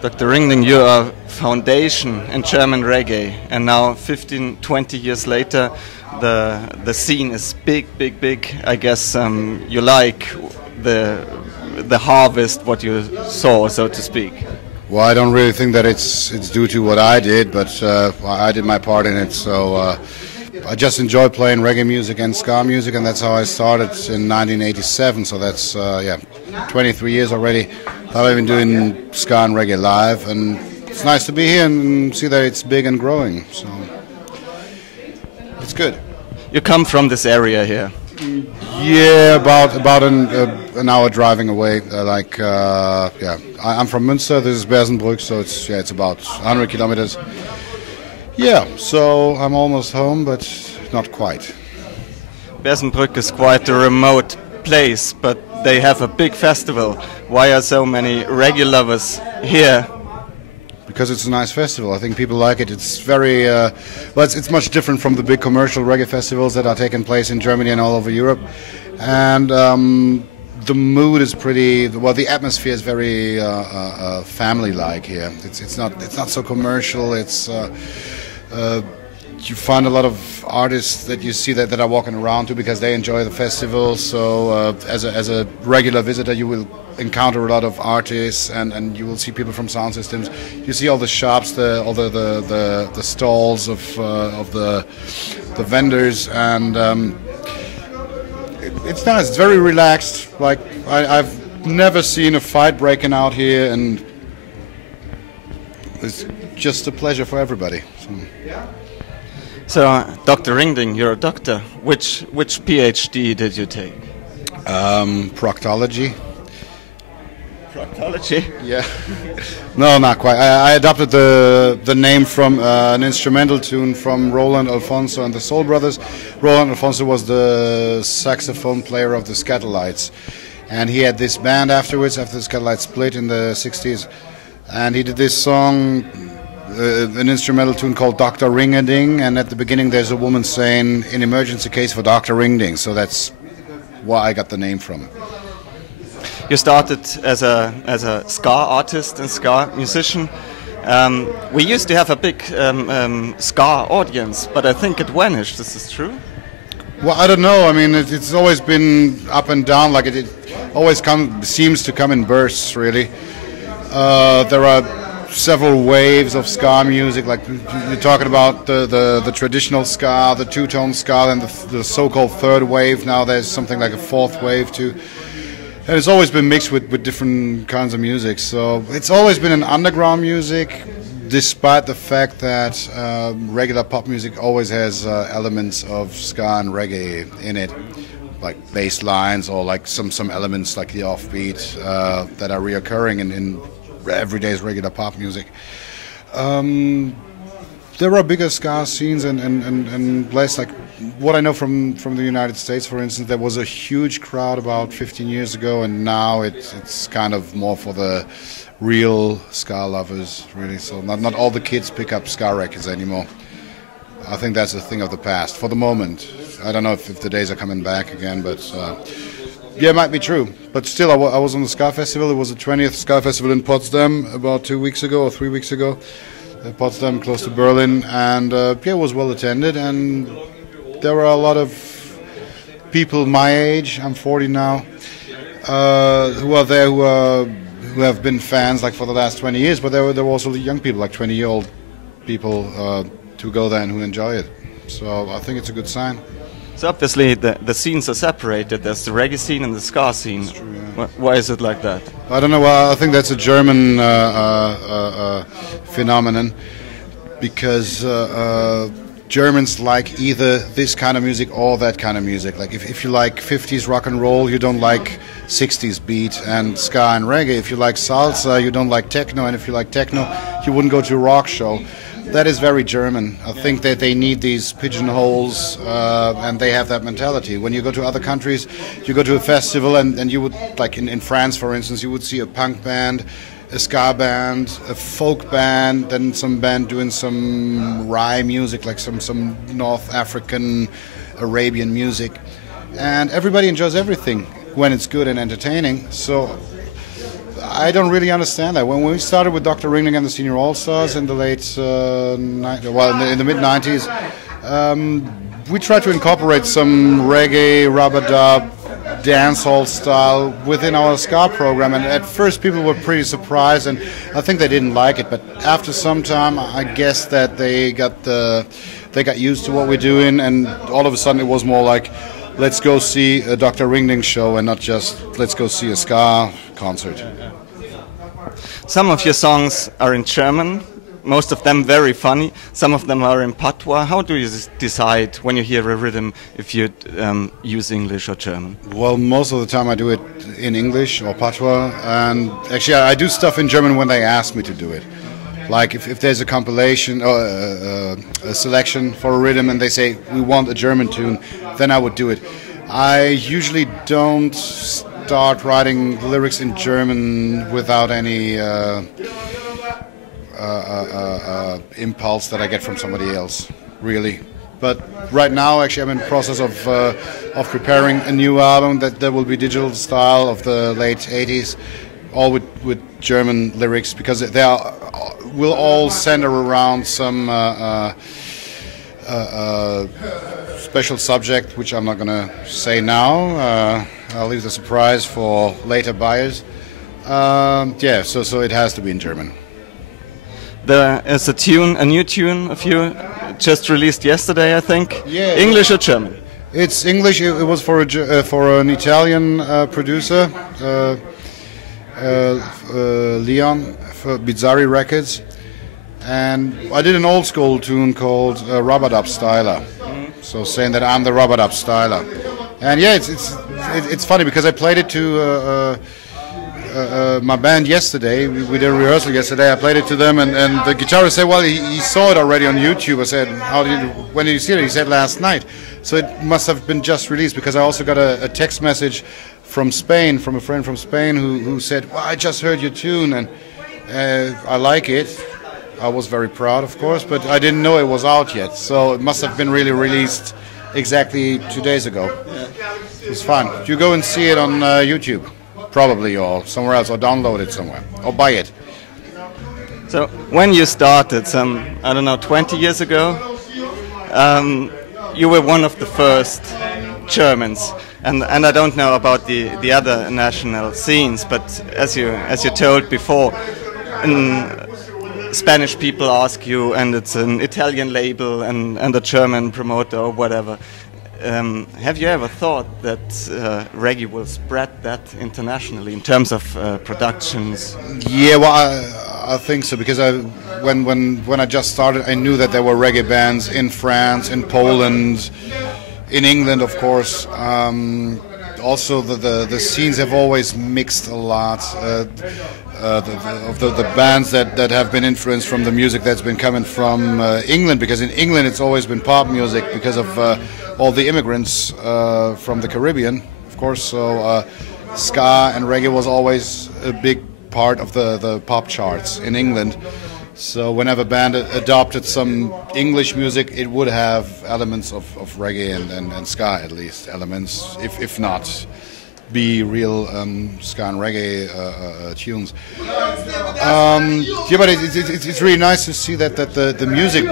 Dr. Ringling, you are foundation in German reggae, and now 15, 20 years later, the scene is big, big, big. I guess you like the harvest, what you saw, so to speak. Well, I don't really think that it's due to what I did, but I did my part in it. So I just enjoy playing reggae music and ska music, and that's how I started in 1987. So that's 23 years already. I've been doing ska and reggae live, and it's nice to be here and see that it's big and growing. So it's good. You come from this area here? Yeah, about an hour driving away. I'm from Münster. This is Bersenbrück, so it's about 100 kilometers. Yeah, so I'm almost home, but not quite. Bersenbrück is quite a remote place, but they have a big festival. Why are so many reggae lovers here? Because it's a nice festival. I think people like it. It's very, it's much different from the big commercial reggae festivals that are taking place in Germany and all over Europe. And the mood is pretty, the atmosphere is very family-like here. It's not so commercial. You find a lot of artists that you see that are walking around too because they enjoy the festival. So as a regular visitor, you will encounter a lot of artists, and you will see people from sound systems. You see all the shops, all the stalls of the vendors, and it's nice. It's very relaxed. Like I've never seen a fight breaking out here, and it's just a pleasure for everybody. So, Dr. Ringling, you're a doctor. Which PhD did you take? Proctology. Proctology? Yeah. No, not quite. I adopted the name from an instrumental tune from Roland Alfonso and the Soul Brothers. Roland Alfonso was the saxophone player of the Scatolites, and he had this band afterwards, after the Scatolites split in the 60s, and he did this song, an instrumental tune called Dr. Ring-a-Ding, and at the beginning there's a woman saying, "In emergency case for Dr. Ring-Ding," so that's where I got the name from. You started as a ska artist and ska musician. We used to have a big ska audience, but I think it vanished. Is this true? Well, I don't know. I mean, it's always been up and down. Like it always seems to come in bursts. Really, there are several waves of ska music. Like you're talking about the traditional ska, the two-tone ska, and the so-called third wave. Now there's something like a fourth wave too. And it's always been mixed with different kinds of music. So it's always been an underground music, despite the fact that regular pop music always has elements of ska and reggae in it, like bass lines or like some elements like the offbeat that are reoccurring in everyday's regular pop music. There are bigger ska scenes and places like what I know from the United States, for instance. There was a huge crowd about 15 years ago, and now it's kind of more for the real ska lovers, really. So not all the kids pick up ska records anymore. I think that's a thing of the past for the moment. I don't know if the days are coming back again, but yeah, it might be true. But still, I was on the ska festival. It was the 20th ska festival in Potsdam about 2 weeks ago or 3 weeks ago. Potsdam, close to Berlin, and it was well attended, and there were a lot of people my age, I'm 40 now, who are there who have been fans like for the last 20 years, but there were also young people, like 20-year-old people to go there and who enjoy it. So I think it's a good sign. So obviously the scenes are separated. There's the reggae scene and the ska scene. That's true, yeah. Why is it like that? I don't know. I think that's a German phenomenon, because Germans like either this kind of music or that kind of music. Like if you like 50s rock and roll, you don't like 60s beat and ska and reggae. If you like salsa, you don't like techno, and if you like techno, you wouldn't go to a rock show. That is very German. I think that they need these pigeonholes, and they have that mentality. When you go to other countries, you go to a festival, and you would, like in France, for instance, you would see a punk band, a ska band, a folk band, then some band doing some rye music, like some North African, Arabian music. And everybody enjoys everything when it's good and entertaining. So I don't really understand that. When we started with Dr. Ringling and the Senior All Stars in the late, in the mid '90s, we tried to incorporate some reggae, rub-a-dub, dancehall style within our ska program, and at first people were pretty surprised, and I think they didn't like it. But after some time, I guess that they got used to what we're doing, and all of a sudden it was more like, let's go see a Dr. Ringling show and not just let's go see a ska concert. Some of your songs are in German, most of them very funny, some of them are in patois. How do you decide when you hear a rhythm if you use English or German? Well, most of the time I do it in English or patois, and actually I do stuff in German when they ask me to do it. Like if there's a compilation or a selection for a rhythm and they say we want a German tune, then I would do it. I usually don't start writing lyrics in German without any impulse that I get from somebody else, really. But right now, actually, I'm in the process of preparing a new album that will be digital style of the late '80s, all with German lyrics, because will all center around some special subject, which I'm not going to say now. I'll leave the surprise for later buyers. Yeah, so it has to be in German. There is a new tune of you just released yesterday, I think. Yeah. English or German? It's English. It was for an Italian producer, Leon, for Bizzarri Records, and I did an old school tune called Rub-a-Dub Styler. So saying that I'm the Rub-a-Dub Styler, and yeah, it's funny because I played it to my band yesterday. We did a rehearsal yesterday. I played it to them, and the guitarist said, well, he saw it already on YouTube. I said, when did you see it? He said last night. So it must have been just released, because I also got a text message from Spain, from a friend from Spain who said, well, I just heard your tune and I like it. I was very proud, of course, but I didn't know it was out yet. So it must have been really released exactly 2 days ago. It was fun. You go and see it on YouTube. Probably, or somewhere else, or download it somewhere, or buy it. So when you started, I don't know, 20 years ago, you were one of the first Germans, and I don't know about the other national scenes, but as you told before, Spanish people ask you, and it's an Italian label and a German promoter or whatever. Have you ever thought that reggae will spread that internationally in terms of productions? Yeah, well, I think so, because when I just started, I knew that there were reggae bands in France, in Poland, in England, of course. Also, the scenes have always mixed a lot. The bands that have been influenced from the music that's been coming from England, because in England it's always been pop music because of all the immigrants from the Caribbean, of course. So ska and reggae was always a big part of the pop charts in England. So whenever a band adopted some English music, it would have elements of reggae and ska, at least elements, if not be real ska and reggae tunes. Yeah, but it's really nice to see that the music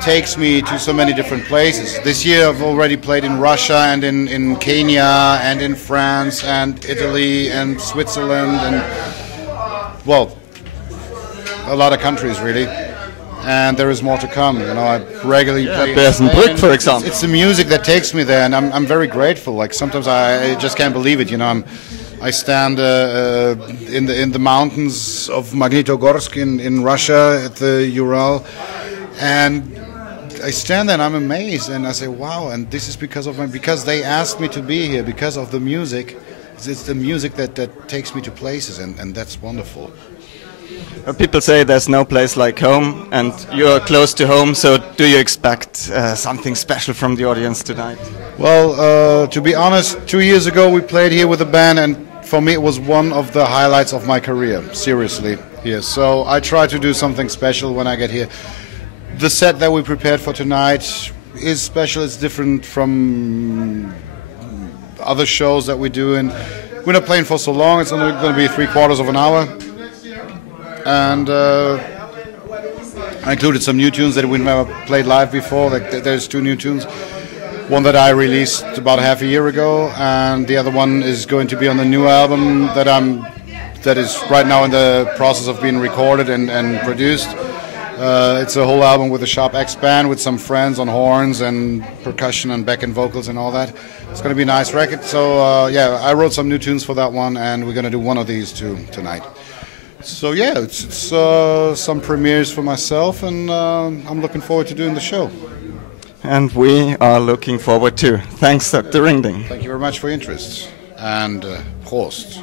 takes me to so many different places. This year I've already played in Russia and in Kenya and in France and Italy and Switzerland and, well, a lot of countries really. And there is more to come. You know, I regularly play. Bersenbrück, for example. It's the music that takes me there, and I'm very grateful. Like sometimes I just can't believe it. You know, I stand in the mountains of Magnitogorsk in Russia at the Ural, and I stand there and I'm amazed, and I say, wow! And this is because they asked me to be here, because of the music. It's the music that takes me to places, and that's wonderful. People say there's no place like home, and you're close to home, so do you expect something special from the audience tonight? Well, to be honest, 2 years ago we played here with a band, and for me it was one of the highlights of my career, seriously, here. So I try to do something special when I get here. The set that we prepared for tonight is special, it's different from other shows that we do, and we're not playing for so long, it's only going to be 3/4 of an hour. and I included some new tunes that we've never played live before. There's 2 new tunes. One that I released about half a year ago, and the other one is going to be on the new album that is right now in the process of being recorded and produced. It's a whole album with a Sharp X band with some friends on horns and percussion and back-end vocals and all that. It's going to be a nice record. So yeah, I wrote some new tunes for that one, and we're going to do one of these 2 tonight. So yeah, it's some premieres for myself, and I'm looking forward to doing the show. And we are looking forward too. Thanks, Dr. Ringding. Thank you very much for your interest, and Prost.